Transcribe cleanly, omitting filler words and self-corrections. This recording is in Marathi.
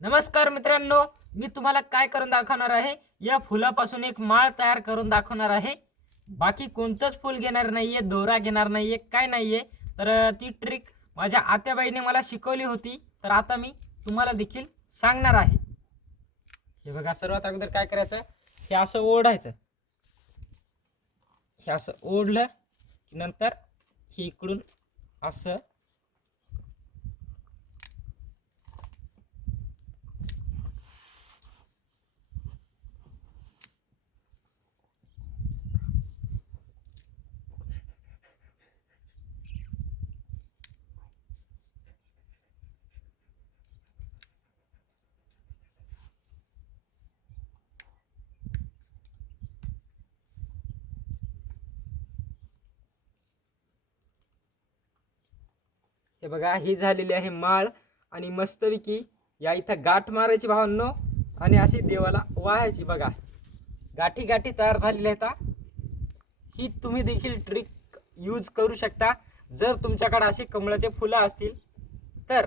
नमस्कार मित्रांनो, मी तुम्हाला काय करून दाखवणार आहे. या फुलापासून एक माळ तयार करून दाखवणार आहे. बाकी कोणतंच फूल घेणार नाहीये, दोरा घेणार नाहीये, काय नाहीये. तर ती ट्रिक माझ्या आत्याबाईने मला शिकवली होती, तर आता मी तुम्हाला देखील सांगणार आहे. हे बघा, सर्वात अगोदर काय करायचं, हे असं ओढायचं. हे असं ओढलं की नंतर हे इकडून असं हे बघा, ही झालेली आहे माळ. आणि मस्तपैकी या इथं गाठ मारायची भावांनो, आणि अशी देवाला वाहायची. बघा, गाठी गाठी तयार झालेल्या आहेत. ही तुम्ही देखील ट्रिक यूज करू शकता. जर तुमच्याकडे अशी कमळाचे फुलं असतील तर